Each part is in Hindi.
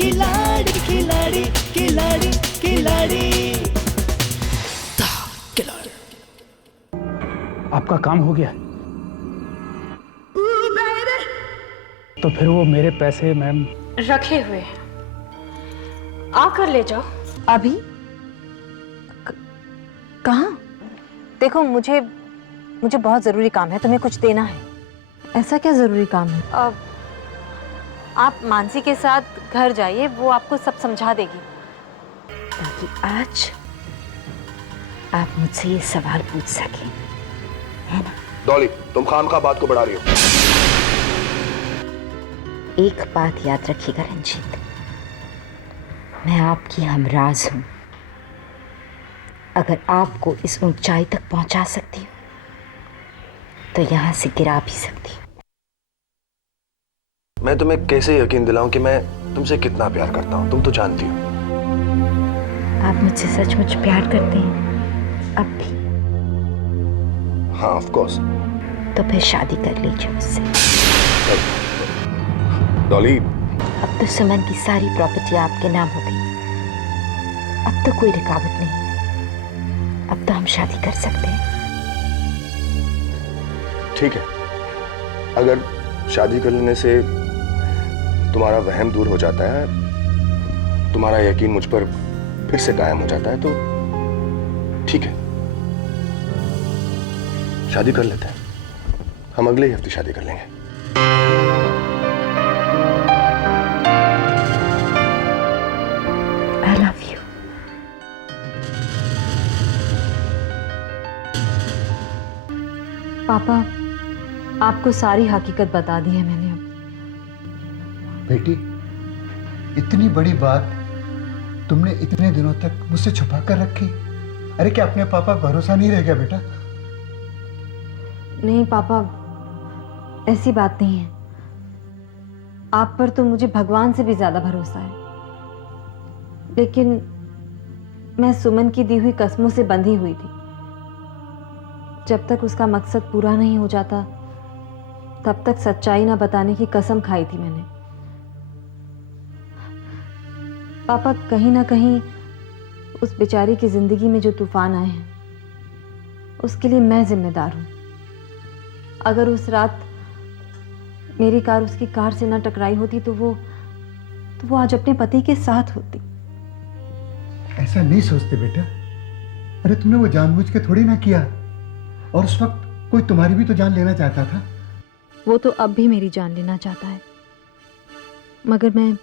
खिलाड़ी खिलाड़ी खिलाड़ी खिलाड़ी खिलाड़ी। आपका काम हो गया तो फिर वो मेरे पैसे मैम रखे हुए हैं, आकर ले जाओ। अभी कहाँ? देखो मुझे बहुत जरूरी काम है, तुम्हें कुछ देना है। ऐसा क्या जरूरी काम है? आप मानसी के साथ घर जाइए, वो आपको सब समझा देगी, ताकि आज आप मुझसे ये सवाल पूछ सकें, है ना? डॉली, तुम खामखा बात को बढ़ा रही हो। एक बात याद रखिएगा रंजीत, मैं आपकी हमराज हूं। अगर आपको इस ऊंचाई तक पहुंचा सकती हूँ तो यहां से गिरा भी सकती हूँ। मैं तुम्हें कैसे यकीन दिलाऊं कि मैं तुमसे कितना प्यार करता हूं? तुम तो जानती हो। आप मुझसे सचमुच प्यार करते हैं अब भी? हाँ, ऑफ कोर्स। तो फिर शादी कर लीजिए मुझसे। डॉली, अब तो सुमन की सारी प्रॉपर्टी आपके नाम हो गई, अब तो कोई रुकावट नहीं, अब तो हम शादी कर सकते हैं। ठीक है, अगर शादी कर लेने से तुम्हारा वहम दूर हो जाता है, तुम्हारा यकीन मुझ पर फिर से कायम हो जाता है, तो ठीक है, शादी कर लेते हैं। हम अगले ही हफ्ते शादी कर लेंगे। I love you. पापा, आपको सारी हकीकत बता दी है मैंने अब। बेटी, इतनी बड़ी बात तुमने इतने दिनों तक मुझसे छुपा कर रखी। अरे क्या अपने पापा भरोसा नहीं रह गया बेटा? नहीं पापा, ऐसी बात नहीं है। आप पर तो मुझे भगवान से भी ज्यादा भरोसा है, लेकिन मैं सुमन की दी हुई कस्मों से बंधी हुई थी। जब तक उसका मकसद पूरा नहीं हो जाता तब तक सच्चाई ना बताने की कसम खाई थी मैंने। पापा, कहीं ना कहीं उस बेचारी की जिंदगी में जो तूफान आए हैं उसके लिए मैं जिम्मेदार हूं। अगर उस रात मेरी कार उसकी कार से ना टकराई होती तो वो आज अपने पति के साथ होती। ऐसा नहीं सोचते बेटा। अरे तुमने वो जानबूझ के थोड़ी ना किया, और उस वक्त कोई तुम्हारी भी तो जान लेना चाहता था। वो तो अब भी मेरी जान लेना चाहता है, मगर मैं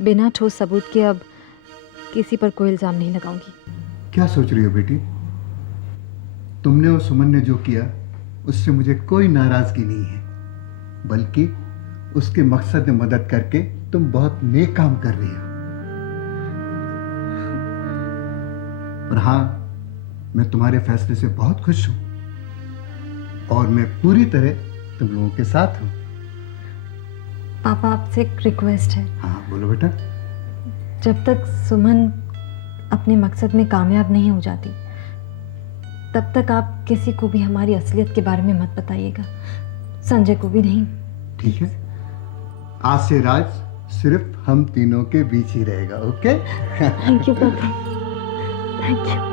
बिना ठोस सबूत के अब किसी पर कोई इल्जाम नहीं लगाऊंगी। क्या सोच रही हो बेटी? तुमने और सुमन ने जो किया उससे मुझे कोई नाराजगी नहीं है, बल्कि उसके मकसद में मदद करके तुम बहुत नेक काम कर रही हो। और हाँ, मैं तुम्हारे फैसले से बहुत खुश हूं और मैं पूरी तरह तुम लोगों के साथ हूं। पापा, आपसे एक रिक्वेस्ट है। हाँ बोलो बेटा। जब तक सुमन अपने मकसद में कामयाब नहीं हो जाती तब तक आप किसी को भी हमारी असलियत के बारे में मत बताइएगा, संजय को भी नहीं। ठीक है, आज से राज सिर्फ हम तीनों के बीच ही रहेगा। ओके? थैंक यू पापा, thank you.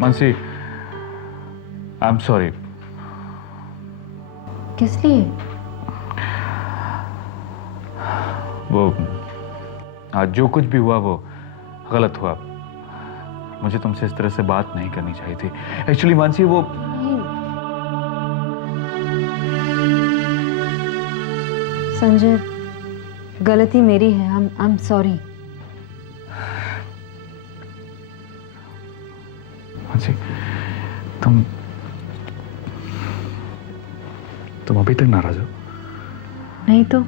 Mansi, I am sorry. किस लिए? वो आज जो कुछ भी हुआ वो गलत हुआ। मुझे तुमसे इस तरह से बात नहीं करनी चाहिए थी। एक्चुअली मानसी, वो संजय, गलती मेरी है। I am sorry. मानसी, तुम तुम अभी तक नाराज हो? नहीं तो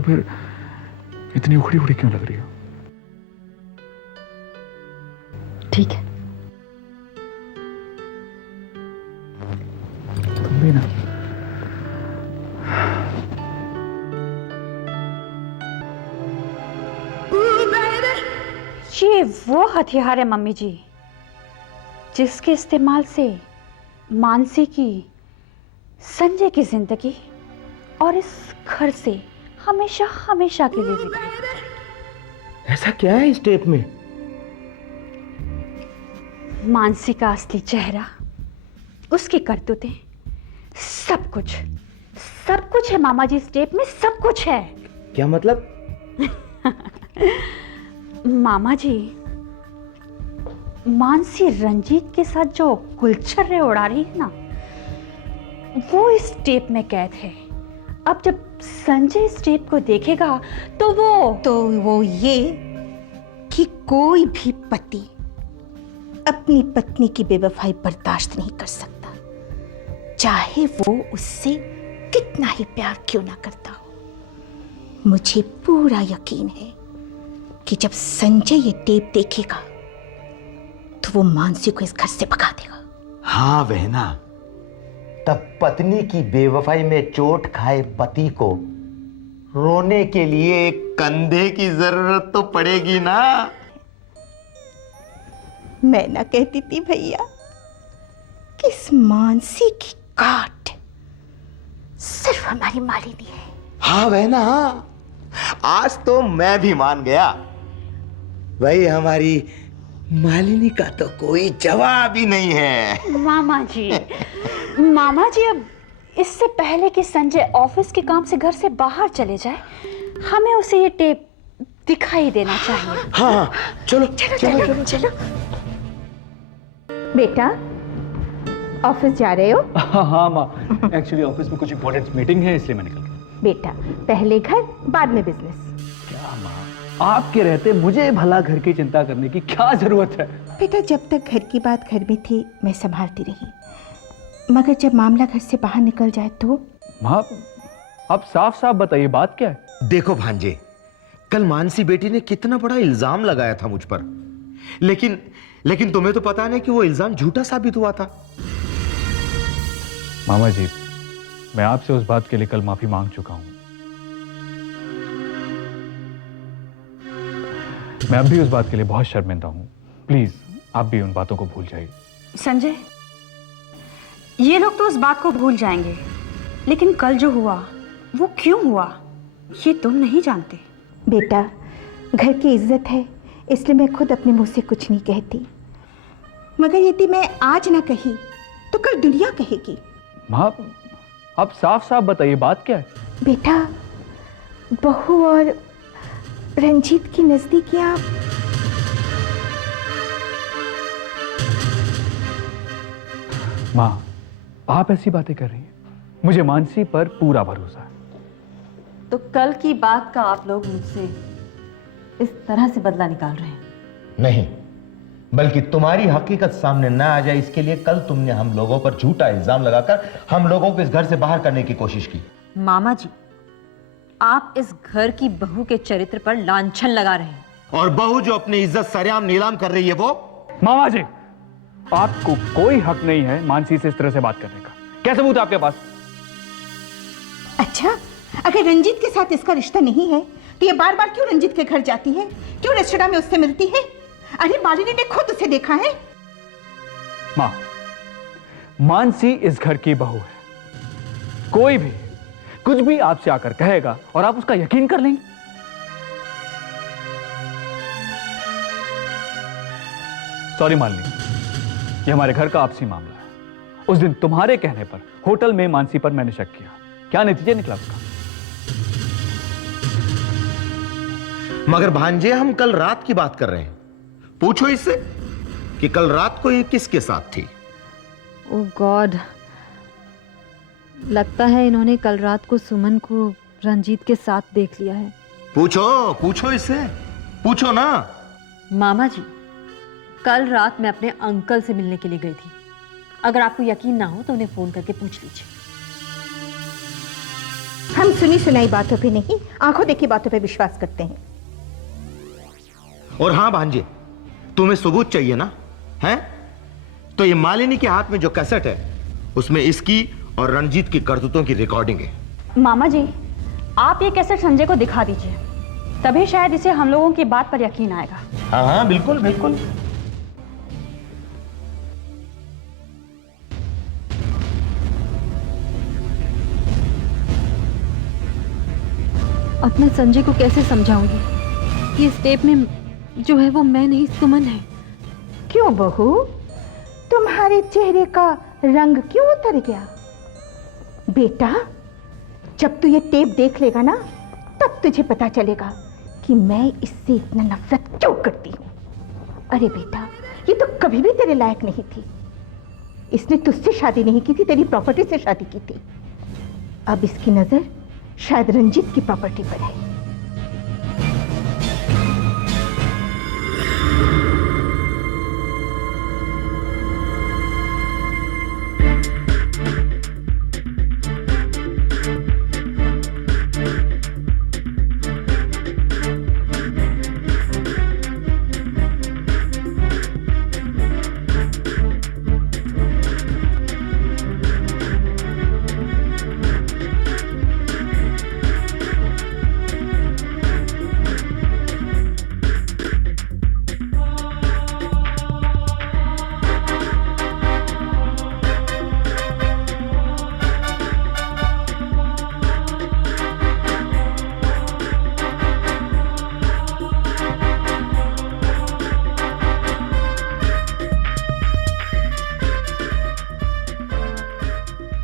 फिर इतनी उखड़ी उखड़ी क्यों लग रही हो? ठीक है। तुम भी ना। ये वो हथियार है मम्मी जी जिसके इस्तेमाल से मानसी की, संजय की जिंदगी और इस घर से हमेशा हमेशा के लिए विदा। ऐसा क्या है इस टेप में? मानसी का असली चेहरा, उसकी करतूतें, सब कुछ है मामा जी। इस टेप में सब कुछ है। क्या मतलब? मामा जी, मानसी रंजीत के साथ जो गुलछर्रे उड़ा रही है ना, वो इस टेप में कैद है। अब जब संजय इस टेप को देखेगा तो वो ये कि कोई भी पति अपनी पत्नी की बेवफाई बर्दाश्त नहीं कर सकता, चाहे वो उससे कितना ही प्यार क्यों ना करता हो। मुझे पूरा यकीन है कि जब संजय ये टेप देखेगा तो वो मानसी को इस घर से भगा देगा। हाँ बहना, तब पत्नी की बेवफाई में चोट खाए पति को रोने के लिए एक कंधे की जरूरत तो पड़ेगी ना। मैं ना कहती थी भैया कि इस मानसी की काट सिर्फ हमारी मालिनी है। हाँ बहना, हाँ, आज तो मैं भी मान गया। भाई हमारी मालिनी का तो कोई जवाब ही नहीं है। मामा जी अब इससे पहले कि संजय ऑफिस के काम से घर से बाहर चले जाए, हमें उसे ये टेप दिखाई देना चाहिए। हाँ, चलो। बेटा, ऑफिस जा रहे हो? हाँ माँ, एक्चुअली ऑफिस में कुछ इंपॉर्टेंट मीटिंग है इसलिए मैं निकल गया। बेटा, पहले घर बाद में बिजनेस। क्या माँ, आपके रहते मुझे भला घर की चिंता करने की क्या जरूरत है? बेटा, जब तक घर की बात घर में थी मैं संभालती रही, मगर जब मामला घर से बाहर निकल जाए तो? माँ, आप साफ साफ बताइए बात क्या है? देखो भांजे, कल मानसी बेटी ने कितना बड़ा इल्जाम लगाया था मुझ पर, लेकिन तुम्हें तो पता नहीं कि वो इल्जाम झूठा साबित हुआ था। मामा जी, मैं आपसे उस बात के लिए कल माफी मांग चुका हूं। मैं अब भी उस बात के लिए बहुत शर्मिंदा हूं। प्लीज आप भी उन बातों को भूल जाइए। संजय, ये लोग तो उस बात को भूल जाएंगे, लेकिन कल जो हुआ वो क्यों हुआ ये तुम नहीं जानते। बेटा, घर की इज्जत है इसलिए मैं खुद अपने मुंह से कुछ नहीं कहती, मगर यदि मैं आज ना कही तो कल दुनिया कहेगी। माँ, आप साफ साफ बताइए बात क्या है? बेटा, बहू और रंजीत की नजदीकियां। माँ, आप ऐसी बातें कर रही हैं? मुझे मानसी पर पूरा भरोसा है। तो कल की बात का आप लोग मुझसे इस तरह से बदला निकाल रहे हैं? नहीं, बल्कि तुम्हारी हकीकत सामने ना आ जाए इसके लिए कल तुमने हम लोगों पर झूठा इल्जाम लगाकर हम लोगों को इस घर से बाहर करने की कोशिश की। मामा जी, आप इस घर की बहू के चरित्र पर लांछन लगा रहे हैं। और बहू जो अपनी इज्जत सरेआम नीलाम कर रही है वो? मामा जी, आपको कोई हक नहीं है मानसी से इस तरह से बात करने का। क्या सबूत है आपके पास? अच्छा, अगर रंजीत के साथ इसका रिश्ता नहीं है तो ये बार बार क्यों रंजीत के घर जाती है, क्यों रेस्टोरेंट में उससे मिलती है? अरे मालिनी ने खुद उसे देखा है। मां, मानसी इस घर की बहू है। कोई भी कुछ भी आपसे आकर कहेगा और आप उसका यकीन कर लेंगे। सॉरी मालिनी, ये हमारे घर का आपसी मामला है। उस दिन तुम्हारे कहने पर होटल में मानसी पर मैंने शक किया। क्या नतीजा निकला उसका? मगर भांजे, हम कल रात की बात कर रहे हैं। पूछो इससे कि कल रात को ये किसके साथ थी। ओह गॉड, लगता है इन्होंने कल रात को सुमन को रंजीत के साथ देख लिया है। पूछो इससे, पूछो ना। मामा जी, कल रात मैं अपने अंकल से मिलने के लिए गई थी। अगर आपको यकीन ना हो तो उन्हें फोन करके पूछ लीजिए। हम सुनी सुनाई बातों पे नहीं, आंखों देखी बातों पे विश्वास करते हैं। और हाँ भांजे, तुम्हें सबूत चाहिए ना? है तो ये मालिनी के हाथ में जो कैसेट है उसमें इसकी और रणजीत की करतूतों की रिकॉर्डिंग है। मामा जी, आप ये कैसे संजय को दिखा दीजिए, तभी शायद इसे हम लोगों की बात पर यकीन आएगा। हाँ हाँ, बिल्कुल बिल्कुल। अब मैं संजय को कैसे समझाऊंगी कि इस टेप में जो है वो मैं नहीं सुमन है। क्यों बहू, तुम्हारे चेहरे का रंग क्यों उतर गया? बेटा, जब तू ये टेप देख लेगा ना, तब तुझे पता चलेगा कि मैं इससे इतना नफरत क्यों करती हूं। अरे बेटा, ये तो कभी भी तेरे लायक नहीं थी। इसने तुझसे शादी नहीं की थी, तेरी प्रॉपर्टी से शादी की थी। अब इसकी नजर शायद रंजीत की प्रॉपर्टी पर है।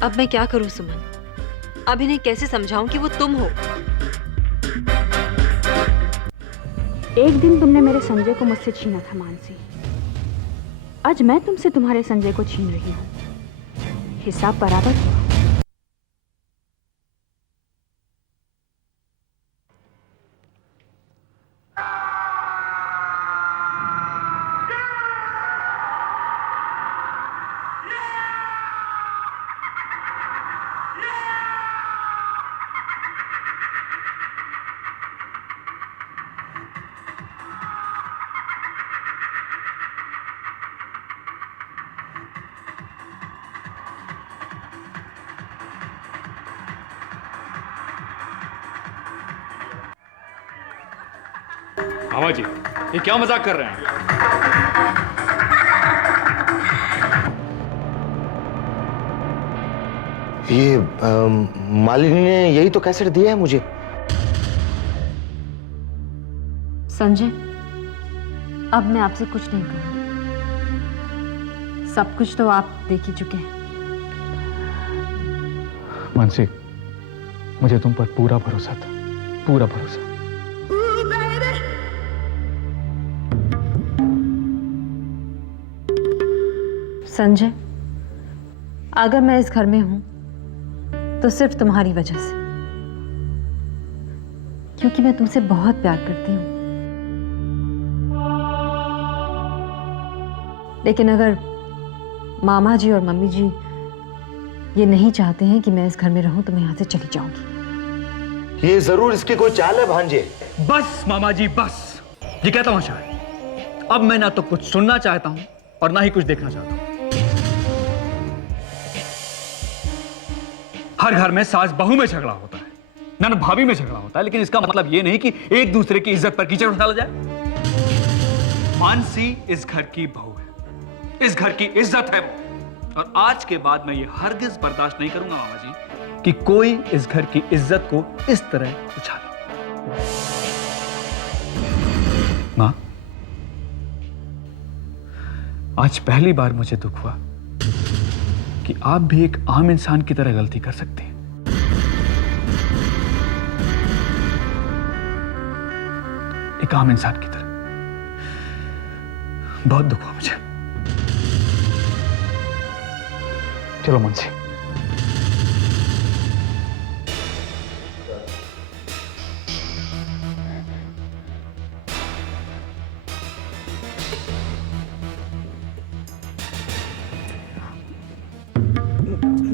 अब मैं क्या करूं सुमन? अब इन्हें कैसे समझाऊं कि वो तुम हो? एक दिन तुमने मेरे संजय को मुझसे छीना था मानसी, आज मैं तुमसे तुम्हारे संजय को छीन रही हूं। हिसाब बराबर हुआ। मामा जी, ये क्या मजाक कर रहे हैं? ये मालिनी ने यही तो कैसेट दिया है मुझे। संजय, अब मैं आपसे कुछ नहीं कहूंगी। सब कुछ तो आप देख ही चुके हैं। मानसी, मुझे तुम पर पूरा भरोसा था, पूरा भरोसा। संजय, अगर मैं इस घर में हूं तो सिर्फ तुम्हारी वजह से, क्योंकि मैं तुमसे बहुत प्यार करती हूं। लेकिन अगर मामा जी और मम्मी जी ये नहीं चाहते हैं कि मैं इस घर में रहूं तो मैं यहां से चली जाऊंगी। ये जरूर इसकी कोई चाल है भांजे। बस मामा जी, बस। ये क्या तमाशा है? अब मैं ना तो कुछ सुनना चाहता हूं और ना ही कुछ देखना चाहता हूं। हर घर में सास बहू में झगड़ा होता है, ननद भाभी में झगड़ा होता है, लेकिन इसका मतलब यह नहीं कि एक दूसरे की इज्जत पर कीचड़ डाला जाए। मानसी इस घर की बहू है, इस घर की इज्जत है वो, और आज के बाद मैं ये हरगिज बर्दाश्त नहीं करूंगा मामा जी कि कोई इस घर की इज्जत को इस तरह उछाले। मां, आज पहली बार मुझे दुख हुआ कि आप भी एक आम इंसान की तरह गलती कर सकते हैं। एक आम इंसान की तरह। बहुत दुख हुआ मुझे। चलो मुंशी।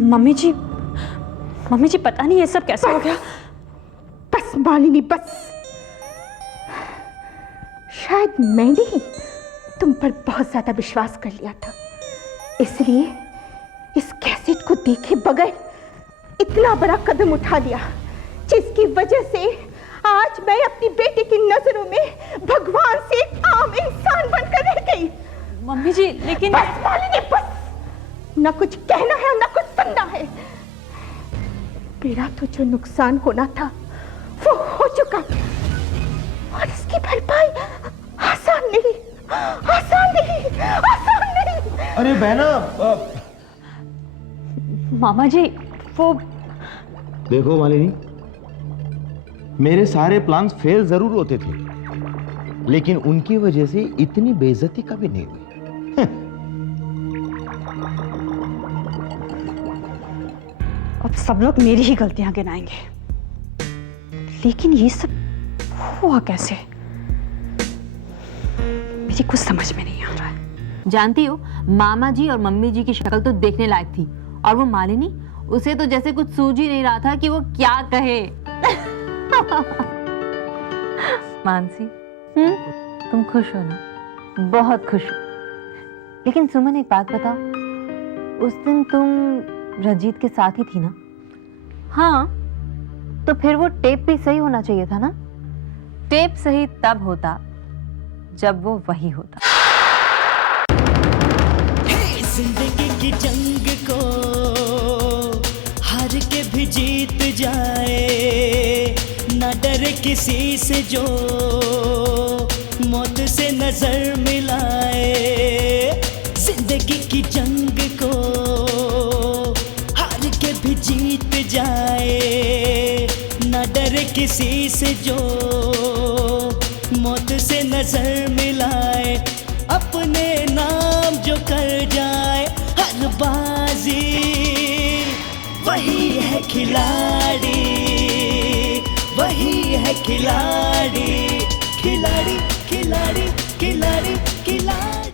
मम्मी जी पता नहीं ये सब कैसे हो गया। बस मालिनी बस। शायद मैंने ही तुम पर बहुत ज्यादा विश्वास कर लिया था, इसलिए इस कैसेट को देखे बगैर इतना बड़ा कदम उठा लिया, जिसकी वजह से आज मैं अपनी बेटी की नजरों में भगवान से एक आम इंसान बनकर रह गई। मम्मी जी लेकिन बस मालिनी बस, न कुछ कहना है न कुछ सुनना है। मेरा तो जो नुकसान होना था वो हो चुका, और इसकी भरपाई आसान नहीं। अरे बहना, मामा जी वो देखो मालिनी, मेरे सारे प्लान्स फेल जरूर होते थे, लेकिन उनकी वजह से इतनी बेइज्जती कभी नहीं हुई। अब सब लोग मेरी ही गलतियां गिनाएंगे, लेकिन ये सब हुआ कैसे, मेरी कुछ समझ में नहीं आ रहा है। जानती हो, मामा जी और मम्मी जी की शक्ल तो देखने लायक थी, और वो मालिनी, उसे तो जैसे कुछ सूझ ही नहीं रहा था कि वो क्या कहे। मानसी, तुम खुश हो ना? बहुत खुश हो। लेकिन सुमन एक बात बता, उस दिन तुम रंजीत के साथ ही थी ना? हाँ, तो फिर वो टेप भी सही होना चाहिए था ना? टेप सही तब होता जब वो वही होता। जिंदगी की जंग को हार के भी जीत जाए, ना डरे किसी से जो मौत से नजर मिलाए। जिंदगी की जंग को हार के भी जीत जाए, ना डरे किसी से जो मौत से नजर मिलाए। अपने नाम जो कर जाए हर बाजी, वही है खिलाड़ी, वही है खिलाड़ी, खिलाड़ी खिलाड़ी खिलाड़ी खिलाड़ी।